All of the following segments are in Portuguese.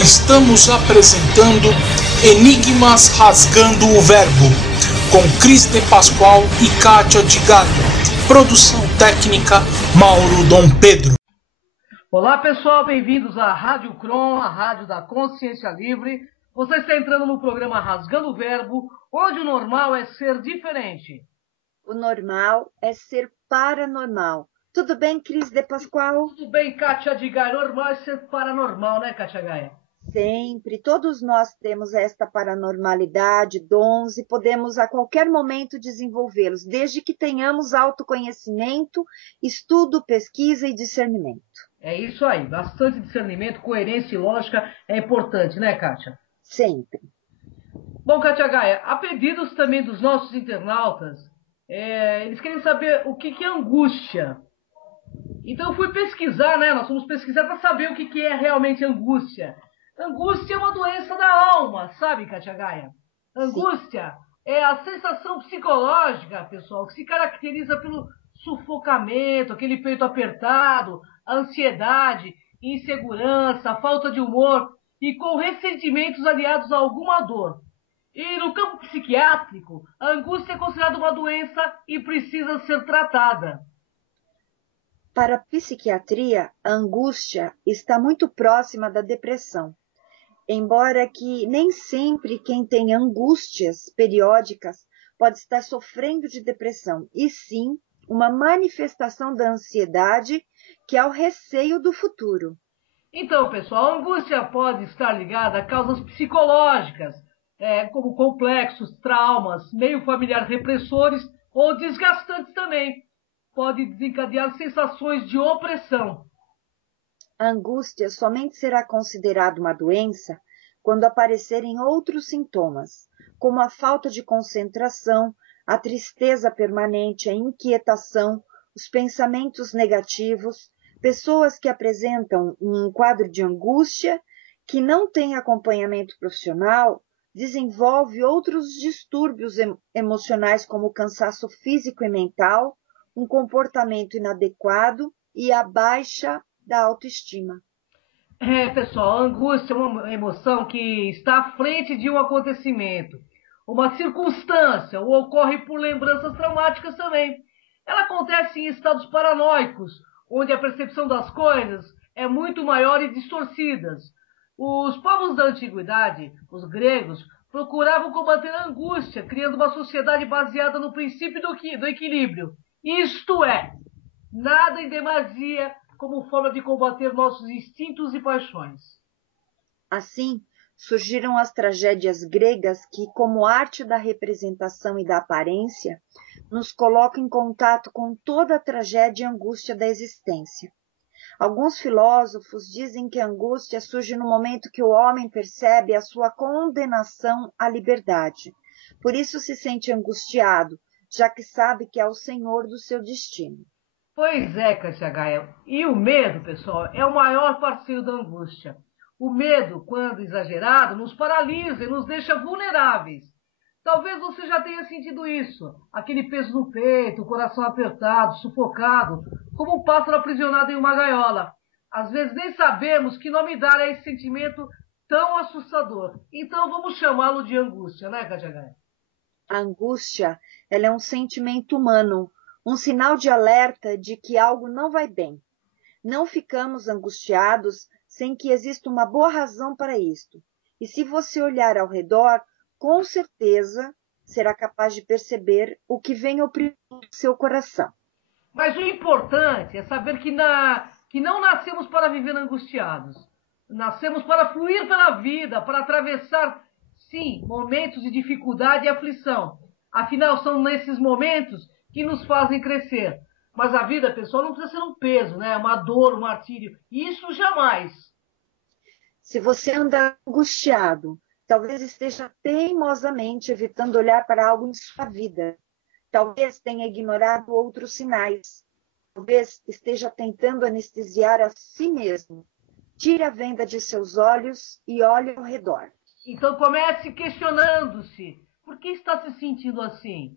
Estamos apresentando Enigmas Rasgando o Verbo, com Cris de Pascoal e Kátia de Galho. Produção técnica, Mauro Dom Pedro. Olá pessoal, bem-vindos à Rádio Cron, a rádio da consciência livre. Você está entrando no programa Rasgando o Verbo, onde o normal é ser diferente. O normal é ser paranormal. Tudo bem, Cris de Pascoal? Tudo bem, Kátia de Galho. Normal é ser paranormal, né, Kátia Gaia? Sempre. Todos nós temos esta paranormalidade, dons e podemos a qualquer momento desenvolvê-los, desde que tenhamos autoconhecimento, estudo, pesquisa e discernimento. É isso aí. Bastante discernimento, coerência e lógica é importante, né, Kátia? Sempre. Bom, Kátia Gaia, a pedidos também dos nossos internautas, eles querem saber o que é angústia. Então eu fui pesquisar, né? Nós fomos pesquisar para saber o que é realmente angústia. Angústia é uma doença da alma, sabe, Kátia Gaia? Angústia é a sensação psicológica, pessoal, que se caracteriza pelo sufocamento, aquele peito apertado, a ansiedade, insegurança, falta de humor e com ressentimentos aliados a alguma dor. E no campo psiquiátrico, a angústia é considerada uma doença e precisa ser tratada. Para a psiquiatria, a angústia está muito próxima da depressão. Embora que nem sempre quem tem angústias periódicas pode estar sofrendo de depressão, e sim uma manifestação da ansiedade, que é o receio do futuro. Então, pessoal, a angústia pode estar ligada a causas psicológicas, como complexos, traumas, meio familiar repressores ou desgastantes também. Pode desencadear sensações de opressão. A angústia somente será considerada uma doença quando aparecerem outros sintomas, como a falta de concentração, a tristeza permanente, a inquietação, os pensamentos negativos, pessoas que apresentam um quadro de angústia, que não tem acompanhamento profissional, desenvolve outros distúrbios emocionais como cansaço físico e mental, um comportamento inadequado e a baixa da autoestima. Pessoal, a angústia é uma emoção que está à frente de um acontecimento, uma circunstância, ou ocorre por lembranças traumáticas também. Ela acontece em estados paranoicos, onde a percepção das coisas é muito maior e distorcidas. Os povos da antiguidade, os gregos, procuravam combater a angústia, criando uma sociedade baseada no princípio do equilíbrio. Isto é, nada em demasia como forma de combater nossos instintos e paixões. Assim, surgiram as tragédias gregas que, como arte da representação e da aparência, nos colocam em contato com toda a tragédia e angústia da existência. Alguns filósofos dizem que a angústia surge no momento que o homem percebe a sua condenação à liberdade. Por isso se sente angustiado, já que sabe que é o senhor do seu destino. Pois é, Kátia Gaia. E o medo, pessoal, é o maior parceiro da angústia. O medo, quando exagerado, nos paralisa e nos deixa vulneráveis. Talvez você já tenha sentido isso. Aquele peso no peito, o coração apertado, sufocado, como um pássaro aprisionado em uma gaiola. Às vezes nem sabemos que nome dar a esse sentimento tão assustador. Então vamos chamá-lo de angústia, né, Kátia Gaia? A angústia, ela é um sentimento humano, um sinal de alerta de que algo não vai bem. Não ficamos angustiados sem que exista uma boa razão para isto. E se você olhar ao redor, com certeza será capaz de perceber o que vem oprimindo seu coração. Mas o importante é saber que não nascemos para viver angustiados. Nascemos para fluir pela vida, para atravessar, sim, momentos de dificuldade e aflição. Afinal, são nesses momentos que nos fazem crescer. Mas a vida, pessoal, não precisa ser um peso, né? Uma dor, um martírio. Isso jamais. Se você anda angustiado, talvez esteja teimosamente evitando olhar para algo em sua vida. Talvez tenha ignorado outros sinais. Talvez esteja tentando anestesiar a si mesmo. Tire a venda de seus olhos e olhe ao redor. Então comece questionando-se. Por que está se sentindo assim?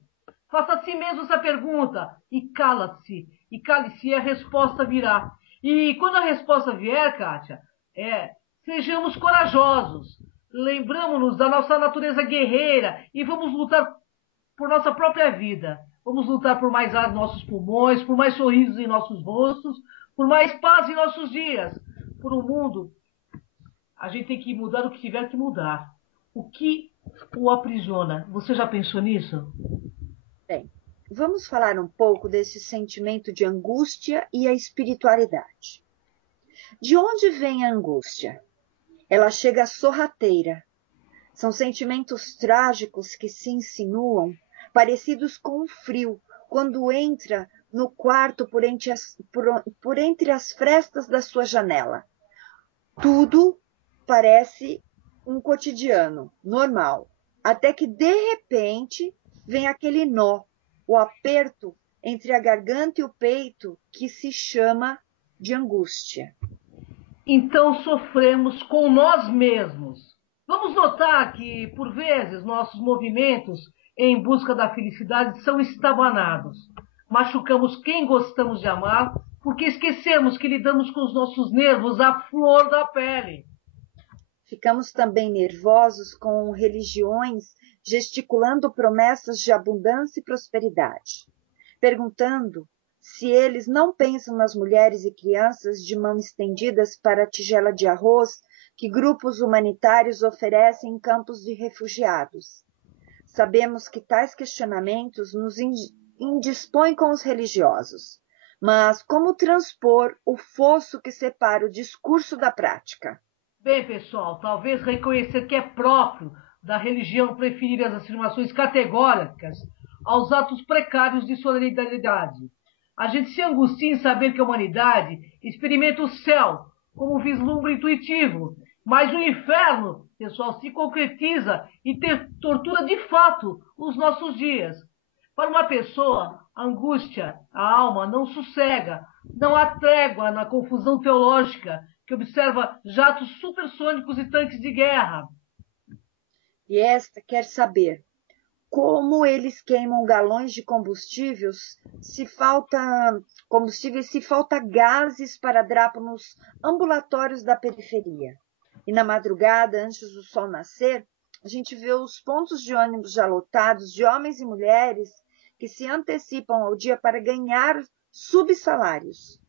Faça a si mesmo essa pergunta e cala-se. E cale-se e a resposta virá. E quando a resposta vier, Kátia, Sejamos corajosos, lembramos-nos da nossa natureza guerreira e vamos lutar por nossa própria vida. Vamos lutar por mais ar em nossos pulmões, por mais sorrisos em nossos rostos, por mais paz em nossos dias, por um mundo. A gente tem que mudar o que tiver que mudar. O que o aprisiona? Você já pensou nisso? Bem, vamos falar um pouco desse sentimento de angústia e a espiritualidade. De onde vem a angústia? Ela chega sorrateira. São sentimentos trágicos que se insinuam, parecidos com o frio, quando entra no quarto por entre as frestas da sua janela. Tudo parece um cotidiano, normal, até que, de repente, vem aquele nó, o aperto entre a garganta e o peito que se chama de angústia. Então sofremos com nós mesmos. Vamos notar que, por vezes, nossos movimentos em busca da felicidade são estabanados. Machucamos quem gostamos de amar porque esquecemos que lidamos com os nossos nervos à flor da pele. Ficamos também nervosos com religiões gesticulando promessas de abundância e prosperidade, perguntando se eles não pensam nas mulheres e crianças de mão estendidas para a tigela de arroz que grupos humanitários oferecem em campos de refugiados. Sabemos que tais questionamentos nos indispõem com os religiosos, mas como transpor o fosso que separa o discurso da prática? Bem, pessoal, talvez reconhecer que é próprio da religião preferir as afirmações categóricas aos atos precários de solidariedade. A gente se angustia em saber que a humanidade experimenta o céu como um vislumbre intuitivo, mas o inferno, pessoal, se concretiza e tortura de fato os nossos dias. Para uma pessoa, a angústia, a alma, não sossega, não há trégua na confusão teológica que observa jatos supersônicos e tanques de guerra. E esta quer saber como eles queimam galões de combustíveis se falta gases para drapo nos ambulatórios da periferia. E na madrugada, antes do sol nascer, a gente vê os pontos de ônibus já lotados de homens e mulheres que se antecipam ao dia para ganhar subsalários.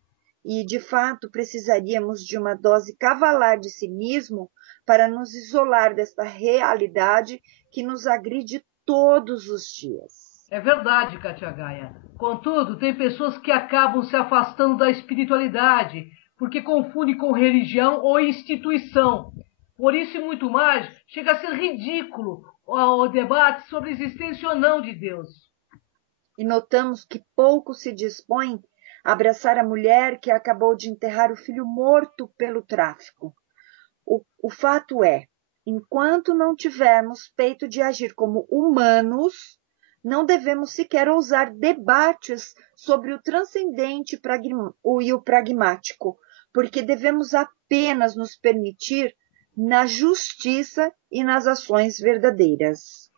E, de fato, precisaríamos de uma dose cavalar de cinismo para nos isolar desta realidade que nos agride todos os dias. É verdade, Katia Gaia. Contudo, tem pessoas que acabam se afastando da espiritualidade porque confundem com religião ou instituição. Por isso e muito mais, chega a ser ridículo o debate sobre a existência ou não de Deus. E notamos que pouco se dispõem a abraçar a mulher que acabou de enterrar o filho morto pelo tráfico. O fato é, enquanto não tivermos peito de agir como humanos, não devemos sequer ousar debates sobre o transcendente e o pragmático, porque devemos apenas nos permitir na justiça e nas ações verdadeiras.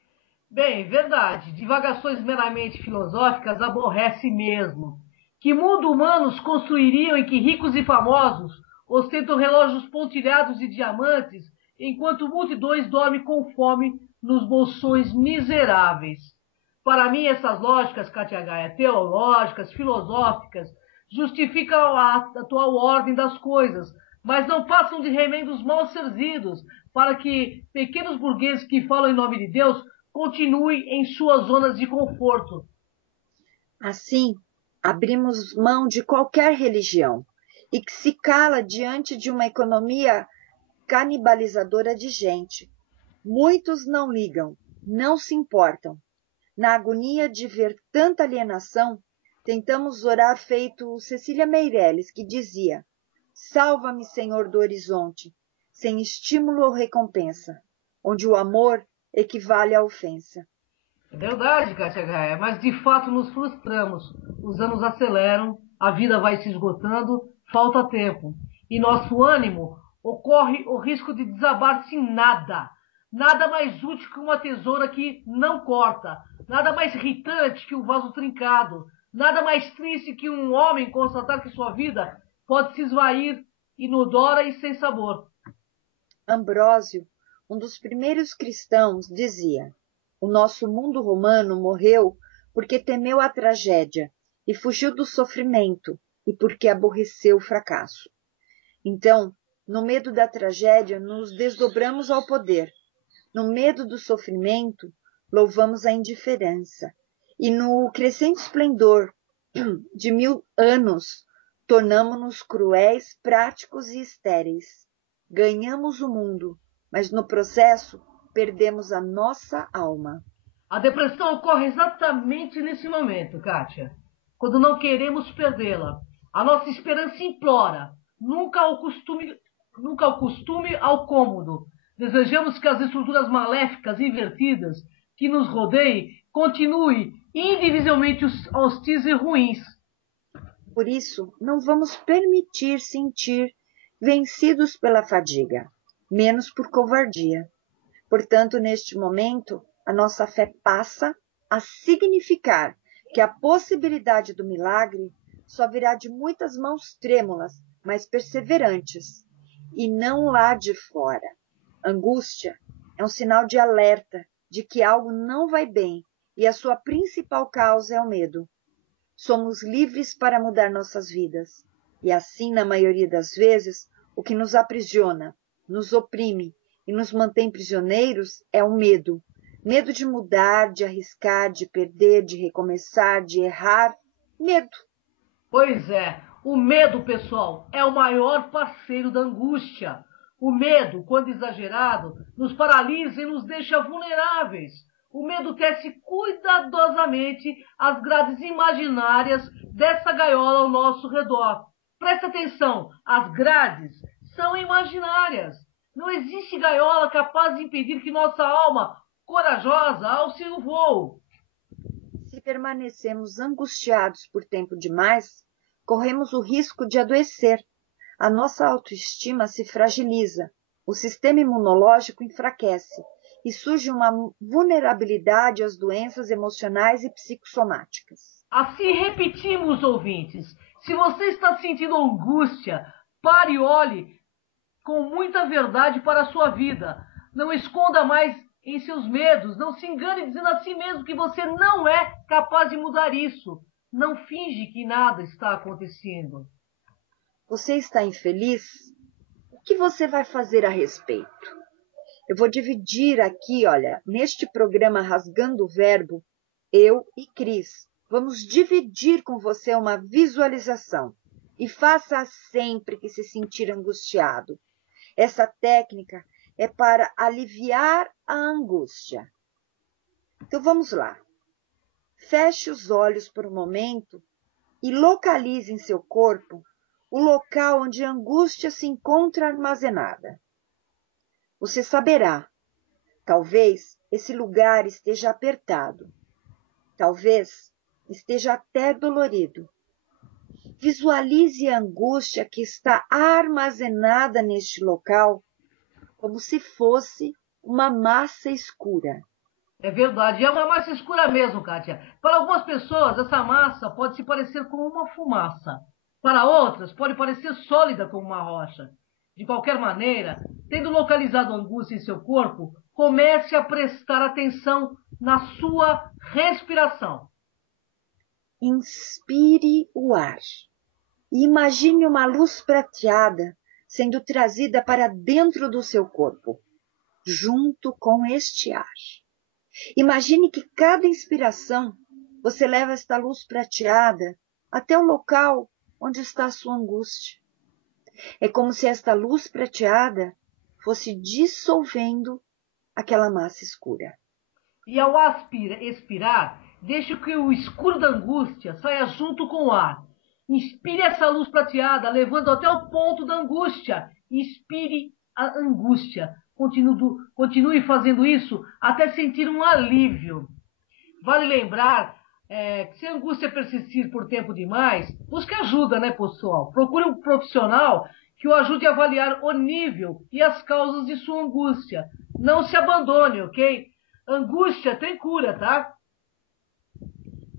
Bem, verdade. Divagações meramente filosóficas aborrece mesmo. Que mundo humanos construiriam em que ricos e famosos ostentam relógios pontilhados de diamantes, enquanto multidões dormem com fome nos bolsões miseráveis? Para mim, essas lógicas, Katia Gaia, teológicas, filosóficas, justificam a atual ordem das coisas, mas não passam de remendos mal servidos para que pequenos burgueses que falam em nome de Deus continuem em suas zonas de conforto. Assim, abrimos mão de qualquer religião e que se cala diante de uma economia canibalizadora de gente. Muitos não ligam, não se importam. Na agonia de ver tanta alienação, tentamos orar feito Cecília Meirelles, que dizia: salva-me, Senhor do horizonte, sem estímulo ou recompensa, onde o amor equivale à ofensa. É verdade, Katia Gaia, mas de fato nos frustramos. Os anos aceleram, a vida vai se esgotando, falta tempo. E nosso ânimo ocorre o risco de desabar-se em nada. Nada mais útil que uma tesoura que não corta. Nada mais irritante que um vaso trincado. Nada mais triste que um homem constatar que sua vida pode se esvair inodora e sem sabor. Ambrósio, um dos primeiros cristãos, dizia: o nosso mundo romano morreu porque temeu a tragédia e fugiu do sofrimento e porque aborreceu o fracasso. Então, no medo da tragédia, nos desdobramos ao poder. No medo do sofrimento, louvamos a indiferença. E no crescente esplendor de 1000 anos, tornamo-nos cruéis, práticos e estéreis. Ganhamos o mundo, mas no processo perdemos a nossa alma. A depressão ocorre exatamente nesse momento, Kátia, quando não queremos perdê-la. A nossa esperança implora, nunca ao costume ao cômodo. Desejamos que as estruturas maléficas invertidas que nos rodeiem continuem indivisivelmente hostis e ruins. Por isso, não vamos permitir sentir vencidos pela fadiga, menos por covardia. Portanto, neste momento, a nossa fé passa a significar que a possibilidade do milagre só virá de muitas mãos trêmulas, mas perseverantes, e não lá de fora. Angústia é um sinal de alerta de que algo não vai bem, e a sua principal causa é o medo. Somos livres para mudar nossas vidas, e assim, na maioria das vezes, o que nos aprisiona, nos oprime e nos mantém prisioneiros é o medo. Medo de mudar, de arriscar, de perder, de recomeçar, de errar. Medo. Pois é, o medo, pessoal, é o maior parceiro da angústia. O medo, quando exagerado, nos paralisa e nos deixa vulneráveis. O medo tece cuidadosamente as grades imaginárias dessa gaiola ao nosso redor. Presta atenção, as grades são imaginárias. Não existe gaiola capaz de impedir que nossa alma corajosa alce o voo. Se permanecemos angustiados por tempo demais, corremos o risco de adoecer. A nossa autoestima se fragiliza, o sistema imunológico enfraquece e surge uma vulnerabilidade às doenças emocionais e psicossomáticas. Assim repetimos, ouvintes, se você está sentindo angústia, pare e olhe com muita verdade para a sua vida. Não esconda mais em seus medos, não se engane dizendo a si mesmo que você não é capaz de mudar isso. Não finge que nada está acontecendo. Você está infeliz? O que você vai fazer a respeito? Eu vou dividir aqui, olha, neste programa Rasgando o Verbo, eu e Cris, vamos dividir com você uma visualização. E faça sempre que se sentir angustiado. Essa técnica é para aliviar a angústia. Então vamos lá. Feche os olhos por um momento e localize em seu corpo o local onde a angústia se encontra armazenada. Você saberá, talvez esse lugar esteja apertado, talvez esteja até dolorido. Visualize a angústia que está armazenada neste local como se fosse uma massa escura. É verdade, é uma massa escura mesmo, Kátia. Para algumas pessoas, essa massa pode se parecer com uma fumaça. Para outras, pode parecer sólida como uma rocha. De qualquer maneira, tendo localizado a angústia em seu corpo, comece a prestar atenção na sua respiração. Inspire o ar e imagine uma luz prateada sendo trazida para dentro do seu corpo, junto com este ar. Imagine que cada inspiração você leva esta luz prateada até o local onde está a sua angústia. É como se esta luz prateada fosse dissolvendo aquela massa escura. E ao expirar, deixe que o escuro da angústia saia junto com o ar. Inspire essa luz prateada, levando até o ponto da angústia. Inspire a angústia. Continue fazendo isso até sentir um alívio. Vale lembrar que se a angústia persistir por tempo demais, busque ajuda, né, pessoal? Procure um profissional que o ajude a avaliar o nível e as causas de sua angústia. Não se abandone, ok? Angústia tem cura, tá?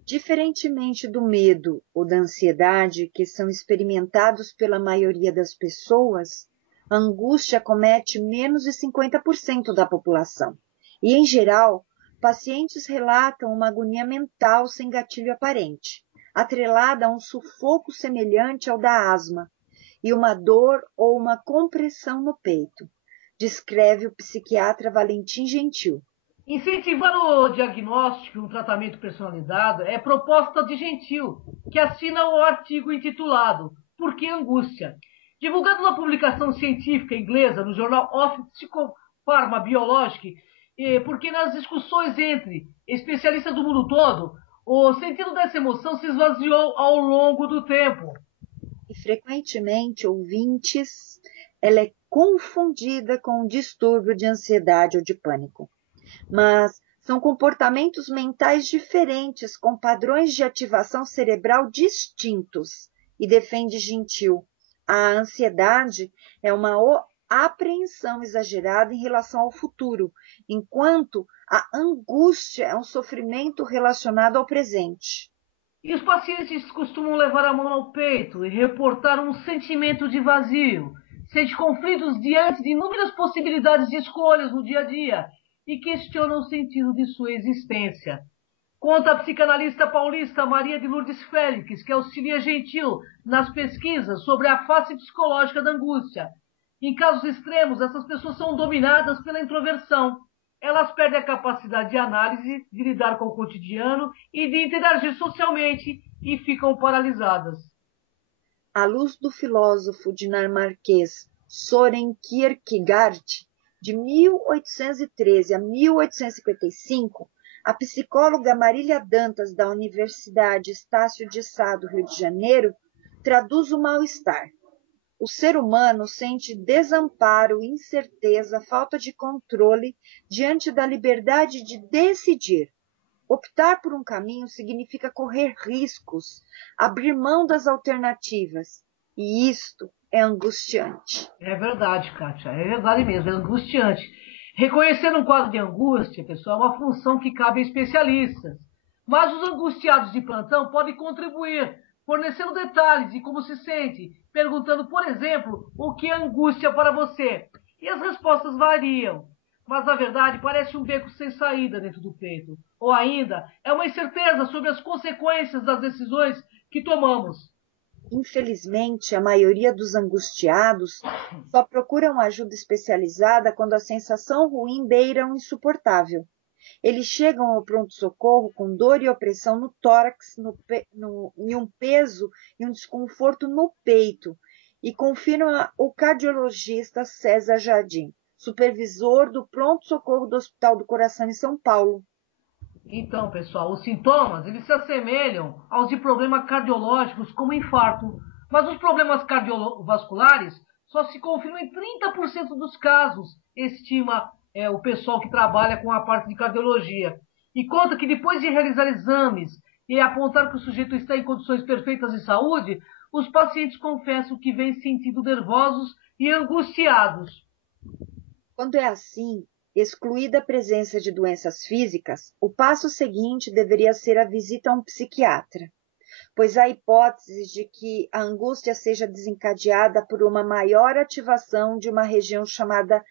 Diferentemente do medo ou da ansiedade que são experimentados pela maioria das pessoas, A angústia acomete menos de 50% da população. E, em geral, pacientes relatam uma agonia mental sem gatilho aparente, atrelada a um sufoco semelhante ao da asma, e uma dor ou uma compressão no peito, descreve o psiquiatra Valentim Gentil. Incentivar o diagnóstico e um tratamento personalizado é proposta de Gentil, que assina o artigo intitulado Por que Angústia?, divulgado na publicação científica inglesa no jornal of Psychopharmabiology, porque nas discussões entre especialistas do mundo todo, o sentido dessa emoção se esvaziou ao longo do tempo. E frequentemente, ouvintes, ela é confundida com um distúrbio de ansiedade ou de pânico. Mas são comportamentos mentais diferentes, com padrões de ativação cerebral distintos, e defende Gentil. A ansiedade é uma apreensão exagerada em relação ao futuro, enquanto a angústia é um sofrimento relacionado ao presente. E os pacientes costumam levar a mão ao peito e reportar um sentimento de vazio, sente conflitos diante de inúmeras possibilidades de escolhas no dia a dia e questionam o sentido de sua existência. Conta a psicanalista paulista Maria de Lourdes Félix, que auxilia Gentil nas pesquisas sobre a face psicológica da angústia. Em casos extremos, essas pessoas são dominadas pela introversão. Elas perdem a capacidade de análise, de lidar com o cotidiano e de interagir socialmente e ficam paralisadas. À luz do filósofo dinamarquês Søren Kierkegaard, de 1813 a 1855, a psicóloga Marília Dantas, da Universidade Estácio de Sá, do Rio de Janeiro, traduz o mal-estar. O ser humano sente desamparo, incerteza, falta de controle diante da liberdade de decidir. Optar por um caminho significa correr riscos, abrir mão das alternativas. E isto é angustiante. É verdade, Kátia, é verdade mesmo, é angustiante. Reconhecer um quadro de angústia, pessoal, é uma função que cabe a especialistas. Mas os angustiados de plantão podem contribuir, fornecendo detalhes de como se sente, perguntando, por exemplo, o que é angústia para você. E as respostas variam. Mas, na verdade, parece um beco sem saída dentro do peito. Ou ainda, é uma incerteza sobre as consequências das decisões que tomamos. Infelizmente, a maioria dos angustiados só procuram ajuda especializada quando a sensação ruim beira o insuportável. Eles chegam ao pronto-socorro com dor e opressão no tórax, e um peso e um desconforto no peito, e confirma o cardiologista César Jardim, supervisor do pronto-socorro do Hospital do Coração em São Paulo. Então, pessoal, os sintomas eles se assemelham aos de problemas cardiológicos como infarto, mas os problemas cardiovasculares só se confirmam em 30% dos casos, estima o pessoal que trabalha com a parte de cardiologia. E conta que depois de realizar exames e apontar que o sujeito está em condições perfeitas de saúde, os pacientes confessam que vêm sentindo nervosos e angustiados. Quando é assim, excluída a presença de doenças físicas, o passo seguinte deveria ser a visita a um psiquiatra, pois há hipóteses de que a angústia seja desencadeada por uma maior ativação de uma região chamada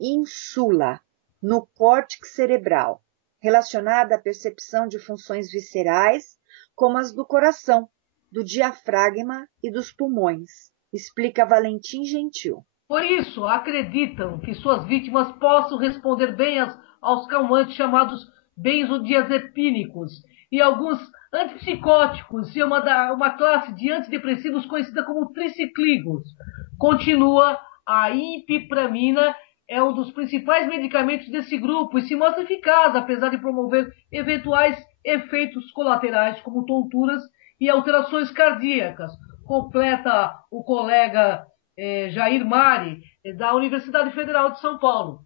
ínsula, no córtex cerebral, relacionada à percepção de funções viscerais, como as do coração, do diafragma e dos pulmões, explica Valentim Gentil. Por isso, acreditam que suas vítimas possam responder bem aos calmantes chamados benzodiazepínicos e alguns antipsicóticos e uma classe de antidepressivos conhecida como tricicligos. Continua, a imipramina é um dos principais medicamentos desse grupo e se mostra eficaz, apesar de promover eventuais efeitos colaterais como tonturas e alterações cardíacas. Completa o colega Jair Mari, da Universidade Federal de São Paulo.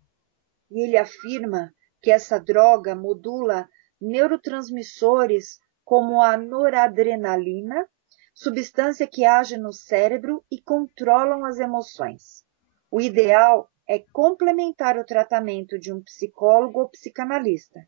E ele afirma que essa droga modula neurotransmissores como a noradrenalina, substância que age no cérebro e controlam as emoções. O ideal é complementar o tratamento de um psicólogo ou psicanalista,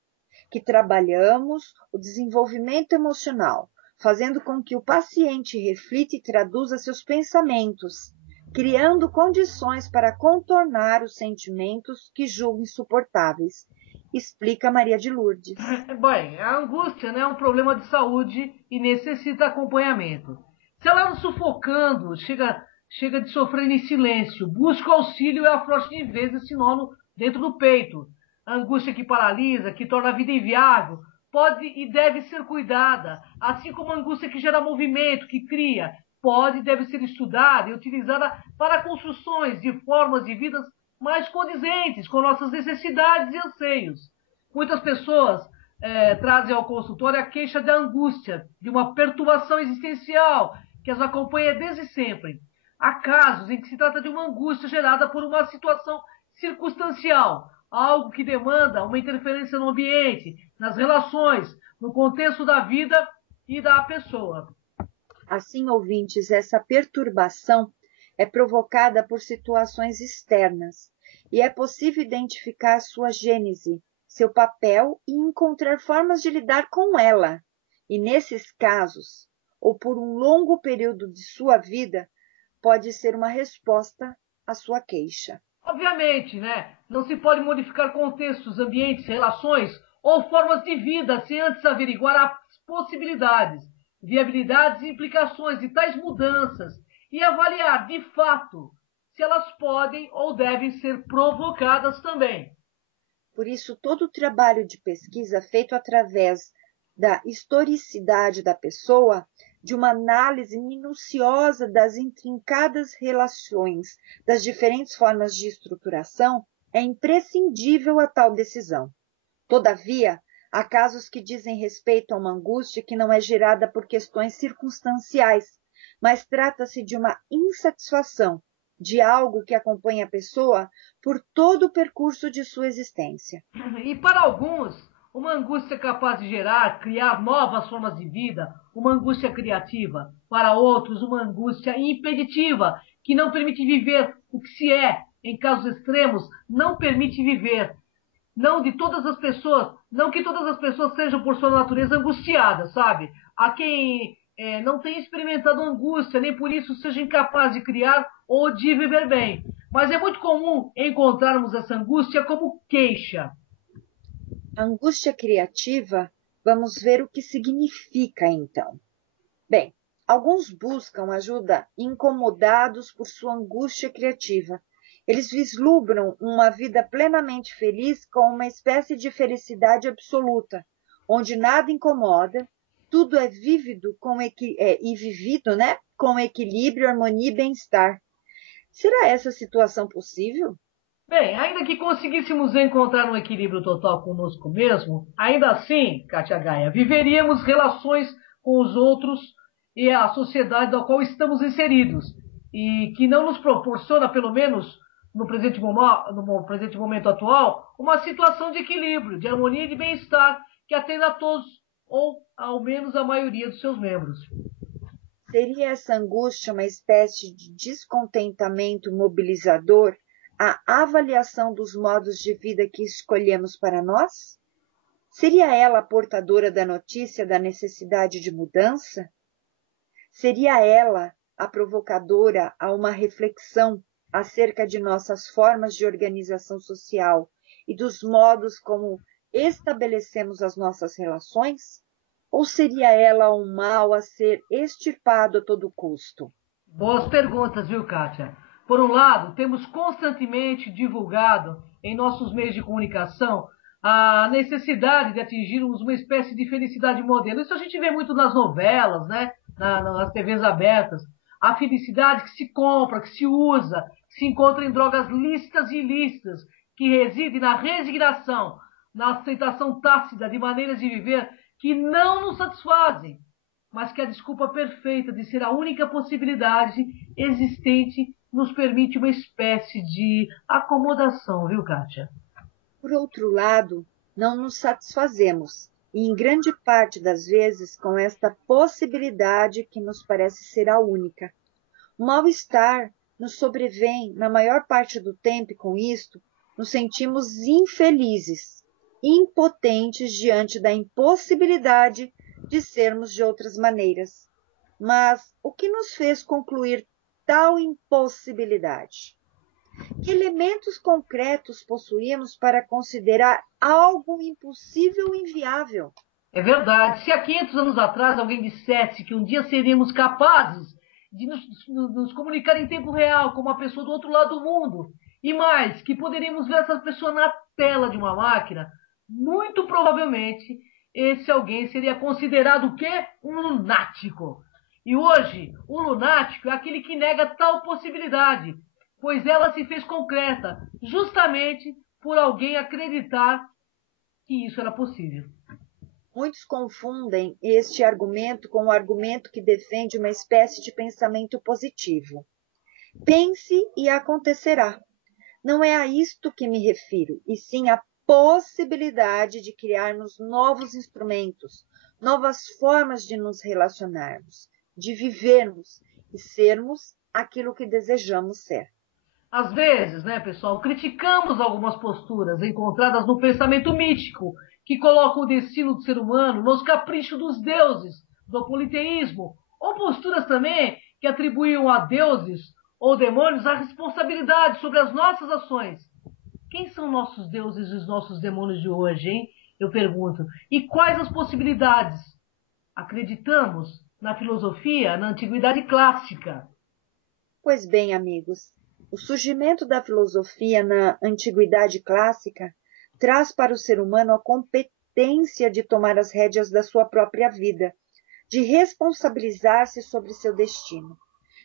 que trabalhamos o desenvolvimento emocional, fazendo com que o paciente reflita e traduza seus pensamentos, criando condições para contornar os sentimentos que julga insuportáveis, explica Maria de Lourdes. Bem, a angústia, né, é um problema de saúde e necessita acompanhamento. Se ela nos sufocando, chega de sofrer em silêncio, busca o auxílio e afrouxa de vez esse nó dentro do peito. A angústia que paralisa, que torna a vida inviável, pode e deve ser cuidada, assim como a angústia que gera movimento, que cria, pode e deve ser estudada e utilizada para construções de formas de vidas mais condizentes com nossas necessidades e anseios. Muitas pessoas trazem ao consultório a queixa da angústia, de uma perturbação existencial que as acompanha desde sempre. Há casos em que se trata de uma angústia gerada por uma situação circunstancial, algo que demanda uma interferência no ambiente, nas relações, no contexto da vida e da pessoa. Assim, ouvintes, essa perturbação é provocada por situações externas e é possível identificar sua gênese, seu papel e encontrar formas de lidar com ela. E nesses casos, ou por um longo período de sua vida, pode ser uma resposta à sua queixa. Obviamente, né? Não se pode modificar contextos, ambientes, relações ou formas de vida sem antes averiguar as possibilidades, viabilidades e implicações de tais mudanças e avaliar, de fato, se elas podem ou devem ser provocadas também. Por isso, todo o trabalho de pesquisa feito através da historicidade da pessoa, de uma análise minuciosa das intrincadas relações das diferentes formas de estruturação, é imprescindível a tal decisão. Todavia, há casos que dizem respeito a uma angústia que não é gerada por questões circunstanciais, mas trata-se de uma insatisfação, de algo que acompanha a pessoa por todo o percurso de sua existência. E para alguns, uma angústia capaz de criar novas formas de vida, uma angústia criativa. Para outros, uma angústia impeditiva, que não permite viver o que se é, em casos extremos, não permite viver. Não que todas as pessoas sejam por sua natureza angustiadas, sabe? Há quem não tenha experimentado angústia, nem por isso seja incapaz de criar ou de viver bem. Mas é muito comum encontrarmos essa angústia como queixa. A angústia criativa, vamos ver o que significa então. Bem, alguns buscam ajuda incomodados por sua angústia criativa. Eles vislumbram uma vida plenamente feliz com uma espécie de felicidade absoluta, onde nada incomoda, tudo é vívido e vivido, né, com equilíbrio, harmonia e bem-estar. Será essa situação possível? Bem, ainda que conseguíssemos encontrar um equilíbrio total conosco mesmo, ainda assim, Katia Gaia, viveríamos relações com os outros e a sociedade da qual estamos inseridos, e que não nos proporciona, pelo menos no presente momento atual, uma situação de equilíbrio, de harmonia e de bem-estar que atenda a todos, ou ao menos a maioria dos seus membros. Seria essa angústia uma espécie de descontentamento mobilizador à avaliação dos modos de vida que escolhemos para nós? Seria ela a portadora da notícia da necessidade de mudança? Seria ela a provocadora a uma reflexão acerca de nossas formas de organização social e dos modos como estabelecemos as nossas relações? Ou seria ela um mal a ser extirpado a todo custo? Boas perguntas, viu, Kátia? Por um lado, temos constantemente divulgado em nossos meios de comunicação a necessidade de atingirmos uma espécie de felicidade modelo. Isso a gente vê muito nas novelas, né? Nas TVs abertas. A felicidade que se compra, que se usa, que se encontra em drogas lícitas e ilícitas, que reside na resignação, na aceitação tácita de maneiras de viver que não nos satisfazem, mas que a desculpa perfeita de ser a única possibilidade existente nos permite uma espécie de acomodação, viu, Kátia? Por outro lado, não nos satisfazemos, e em grande parte das vezes com esta possibilidade que nos parece ser a única. O mal-estar nos sobrevém na maior parte do tempo e com isto nos sentimos infelizes, impotentes diante da impossibilidade de sermos de outras maneiras. Mas o que nos fez concluir tal impossibilidade? Que elementos concretos possuímos para considerar algo impossível e inviável? É verdade. Se há 500 anos atrás alguém dissesse que um dia seríamos capazes de nos comunicar em tempo real com uma pessoa do outro lado do mundo, e mais, que poderíamos ver essa pessoa na tela de uma máquina, muito provavelmente esse alguém seria considerado o quê? Um lunático. E hoje, o lunático é aquele que nega tal possibilidade, pois ela se fez concreta, justamente por alguém acreditar que isso era possível. Muitos confundem este argumento com o argumento que defende uma espécie de pensamento positivo. Pense e acontecerá. Não é a isto que me refiro, e sim à possibilidade de criarmos novos instrumentos, novas formas de nos relacionarmos, de vivermos e sermos aquilo que desejamos ser. Às vezes, né, pessoal, criticamos algumas posturas encontradas no pensamento mítico, que colocam o destino do ser humano nos caprichos dos deuses, do politeísmo, ou posturas também que atribuíam a deuses ou demônios a responsabilidade sobre as nossas ações. Quem são nossos deuses e os nossos demônios de hoje, hein? Eu pergunto. E quais as possibilidades? Acreditamos na filosofia, na antiguidade clássica. Pois bem, amigos, o surgimento da filosofia na antiguidade clássica traz para o ser humano a competência de tomar as rédeas da sua própria vida, de responsabilizar-se sobre seu destino.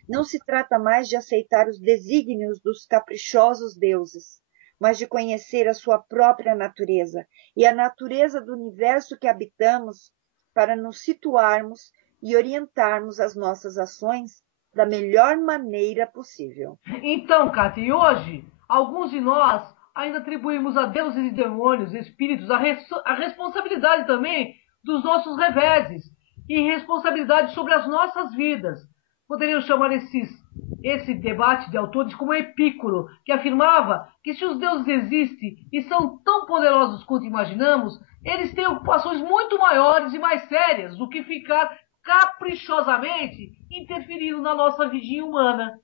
Não se trata mais de aceitar os desígnios dos caprichosos deuses, mas de conhecer a sua própria natureza e a natureza do universo que habitamos para nos situarmos e orientarmos as nossas ações da melhor maneira possível. Então, Kátia, e hoje, alguns de nós ainda atribuímos a deuses e demônios, espíritos, a responsabilidade também dos nossos reveses e responsabilidade sobre as nossas vidas. Poderiam chamar esse debate de autores como Epicuro, que afirmava que se os deuses existem e são tão poderosos quanto imaginamos, eles têm ocupações muito maiores e mais sérias do que ficar caprichosamente interferindo na nossa vidinha humana.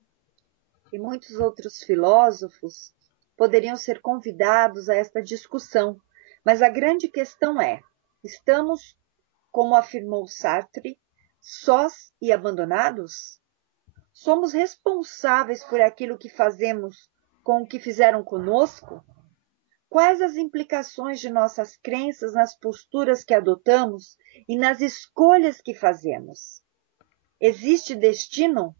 E muitos outros filósofos poderiam ser convidados a esta discussão, mas a grande questão é: estamos, como afirmou Sartre, sós e abandonados? Somos responsáveis por aquilo que fazemos com o que fizeram conosco? Quais as implicações de nossas crenças nas posturas que adotamos e nas escolhas que fazemos? Existe destino?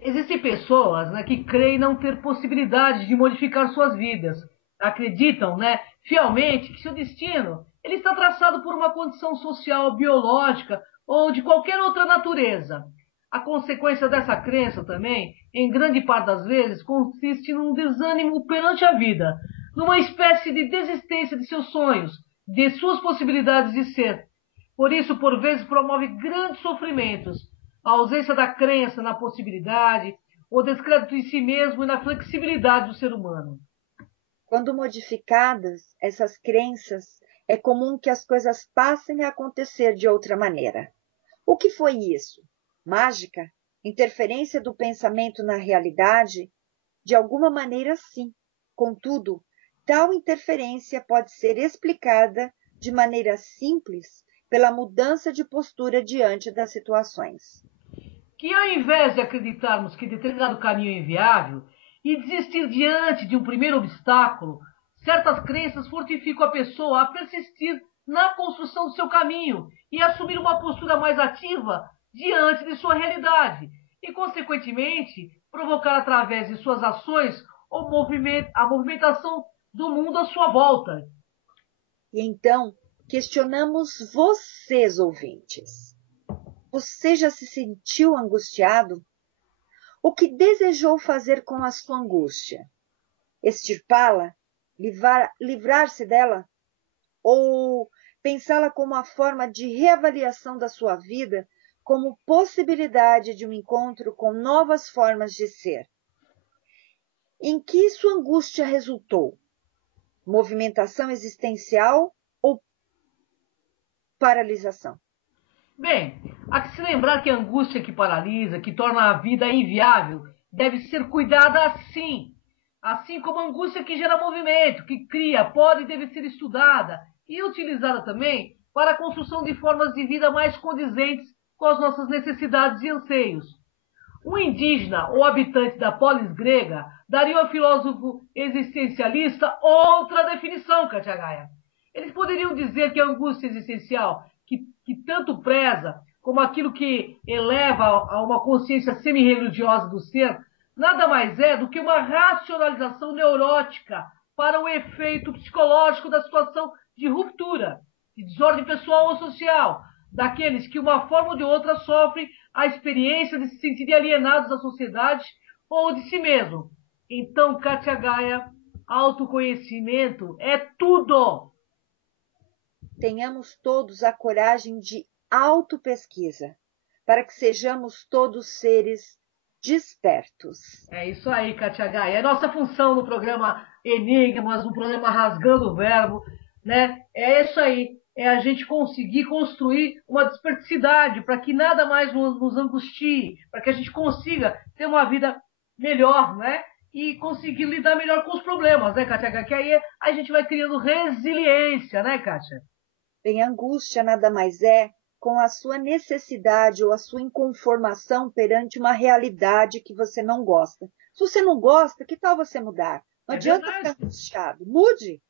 Existem pessoas, né, que creem não ter possibilidade de modificar suas vidas. Acreditam, né, fielmente que seu destino ele está traçado por uma condição social, biológica ou de qualquer outra natureza. A consequência dessa crença também, em grande parte das vezes, consiste num desânimo perante a vida, numa espécie de desistência de seus sonhos, de suas possibilidades de ser. Por isso, por vezes, promove grandes sofrimentos, a ausência da crença na possibilidade, o descrédito em si mesmo e na flexibilidade do ser humano. Quando modificadas essas crenças, é comum que as coisas passem a acontecer de outra maneira. O que foi isso? Mágica? Interferência do pensamento na realidade? De alguma maneira, sim. Contudo, tal interferência pode ser explicada de maneira simples pela mudança de postura diante das situações. Que ao invés de acreditarmos que determinado caminho é inviável e desistir diante de um primeiro obstáculo, certas crenças fortificam a pessoa a persistir na construção do seu caminho e assumir uma postura mais ativa diante de sua realidade e, consequentemente, provocar através de suas ações a movimentação do mundo à sua volta. E então, questionamos vocês, ouvintes. Você já se sentiu angustiado? O que desejou fazer com a sua angústia? Extirpá-la? Livrar-se dela? Ou pensá-la como uma forma de reavaliação da sua vida, como possibilidade de um encontro com novas formas de ser? Em que sua angústia resultou? Movimentação existencial ou paralisação? Bem, há que se lembrar que a angústia que paralisa, que torna a vida inviável, deve ser cuidada assim. Assim como a angústia que gera movimento, que cria, pode e deve ser estudada e utilizada também para a construção de formas de vida mais condizentes com as nossas necessidades e anseios. Um indígena ou habitante da polis grega daria ao filósofo existencialista outra definição, Kátia Gaia. Eles poderiam dizer que a angústia existencial, que tanto preza como aquilo que eleva a uma consciência semi-religiosa do ser, nada mais é do que uma racionalização neurótica para o efeito psicológico da situação de ruptura, de desordem pessoal ou social, daqueles que, de uma forma ou de outra, sofrem a experiência de se sentirem alienados da sociedade ou de si mesmo. Então, Kátia Gaia, autoconhecimento é tudo! Tenhamos todos a coragem de autopesquisa, para que sejamos todos seres despertos. É isso aí, Kátia Gaia. É nossa função no programa Enigmas, no programa Rasgando o Verbo, né? É isso aí. É a gente conseguir construir uma desperticidade para que nada mais nos angustie, para que a gente consiga ter uma vida melhor, né? E conseguir lidar melhor com os problemas, né, Kátia Gaia? Que aí a gente vai criando resiliência, né, Kátia? Bem, angústia nada mais é com a sua necessidade ou a sua inconformação perante uma realidade que você não gosta. Se você não gosta, que tal você mudar? Não adianta ficar angustiado. Mude.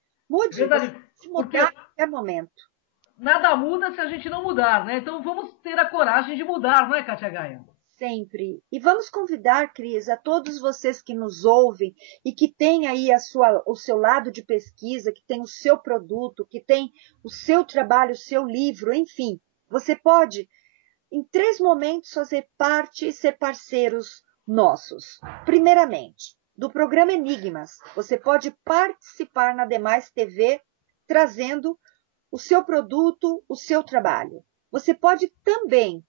Se mudar a qualquer momento. Nada muda se a gente não mudar, né? Então vamos ter a coragem de mudar, não é, Kátia Gaia? Sempre. E vamos convidar, Cris, a todos vocês que nos ouvem e que têm aí o seu lado de pesquisa, que tem o seu produto, que tem o seu trabalho, o seu livro, enfim. Você pode, em 3 momentos, fazer parte e ser parceiros nossos. Primeiramente, do programa Enigmas, você pode participar na Demais TV, trazendo o seu produto, o seu trabalho. Você pode também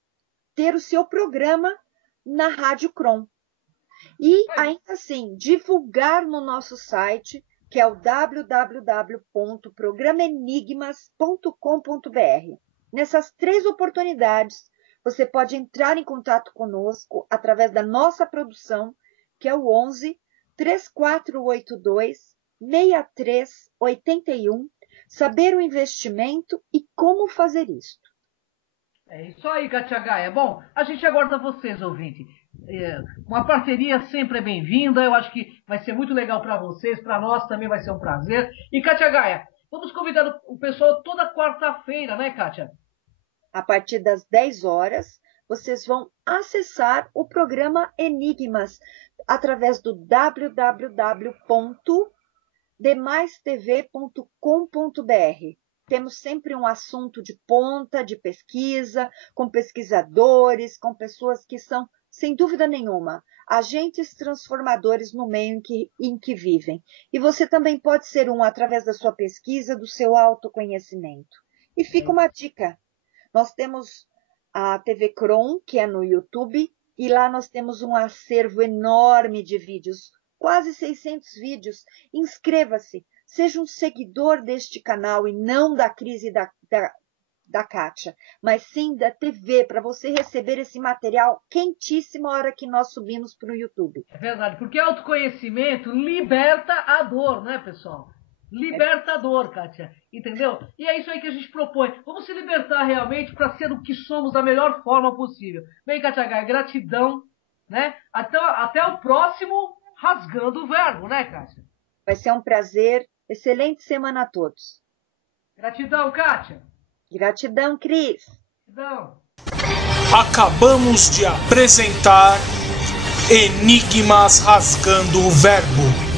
ter o seu programa na Rádio Crom. E, ainda assim, divulgar no nosso site, que é o www.programenigmas.com.br. Nessas 3 oportunidades, você pode entrar em contato conosco através da nossa produção, que é o 11 3482 6381, saber o investimento e como fazer isto. É isso aí, Kátia Gaia. Bom, a gente aguarda vocês, ouvinte. Uma parceria sempre é bem-vinda. Eu acho que vai ser muito legal para vocês, para nós também vai ser um prazer. E, Kátia Gaia, vamos convidar o pessoal toda quarta-feira, né, Kátia? A partir das 10 horas, vocês vão acessar o programa Enigmas através do www.demaistv.com.br. Temos sempre um assunto de ponta, de pesquisa, com pesquisadores, com pessoas que são, sem dúvida nenhuma, agentes transformadores no meio em que vivem. E você também pode ser através da sua pesquisa, do seu autoconhecimento. E fica uma dica. Nós temos a TV Crom, que é no YouTube, e lá nós temos um acervo enorme de vídeos, quase 600 vídeos. Inscreva-se. Seja um seguidor deste canal e não da Cris e da Kátia, mas sim da TV, para você receber esse material quentíssimo a hora que nós subimos para o YouTube. É verdade, porque autoconhecimento liberta a dor, né, pessoal? Liberta a dor, Kátia, entendeu? E é isso aí que a gente propõe. Vamos se libertar realmente para ser o que somos da melhor forma possível. Bem, Kátia Gaia, gratidão, né? Até o próximo Rasgando o Verbo, né, Kátia? Vai ser um prazer. Excelente semana a todos. Gratidão, Kátia. Gratidão, Cris. Gratidão. Acabamos de apresentar Enigmas Rasgando o Verbo.